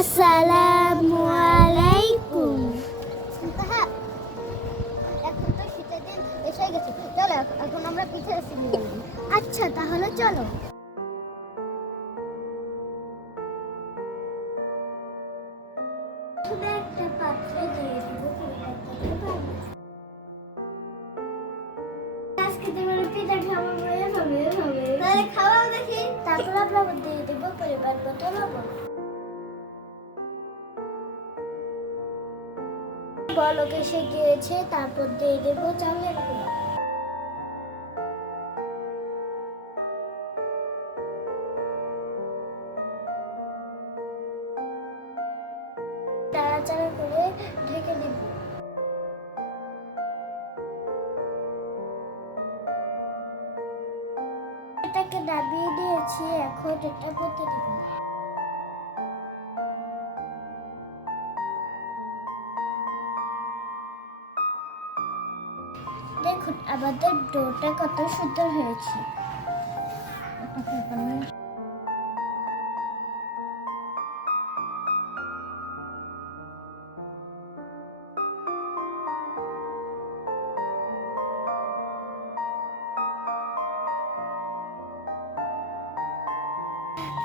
আসসালামু আলাইকুম। এখন তো শীতের দিন চলো এখন আমরা পিঠে আচ্ছা তাহলে চলো। একটা পাত্রে দিয়ে আজকে তোমার তাহলে খাওয়াও দেখি, তারপর আমরা দিয়ে দেবো পরিমাণ মতো লবণ বলক এসে গিয়েছে, তারপর দিয়ে দেবো চালের করে এটাকে দাবিয়ে দিয়েছি এখন এটা করতে দেব। দেখুন আমাদের ডোটা কত সুন্দর হয়েছে।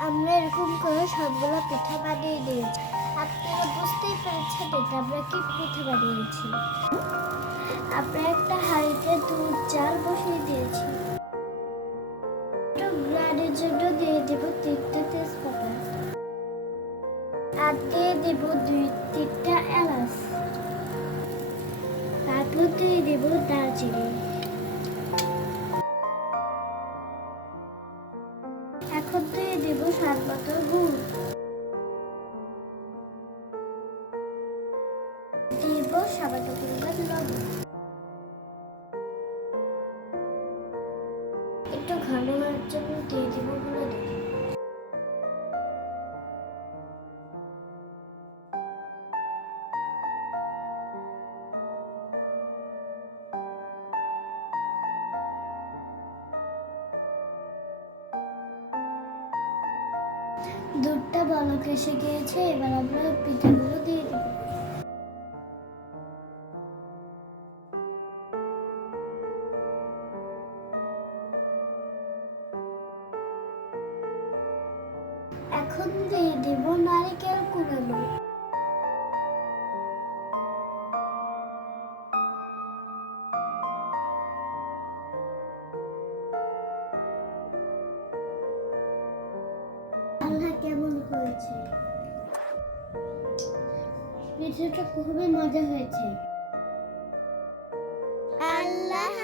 আমরা এরকম করে সবগুলো পিঠা বানিয়ে নিয়েছি আপনারা বুঝতেই পেরেছেন, এটা আমরা কি বানিয়েছি। একটা দুধ, চাল বসিয়ে দিয়েছি। গ্রানের জন্য দিয়ে দেব তেজপাতা। আর দিয়ে দেব দুই, তিনটা এলাচ। তারপর দিয়ে দেব দারচিনি। এখন দিয়ে দেব স্বাদ মতো একটু হওয়ার জন্য দুধটা বলক এসে গিয়েছে এবার আমরা পিঠাগুলো দিয়ে দেব। এখন দিয়ে দেব নারিকেল কুড়ানো আল্লাহ কেমন করেছে? খুবই মজা হয়েছে। আল্লাহ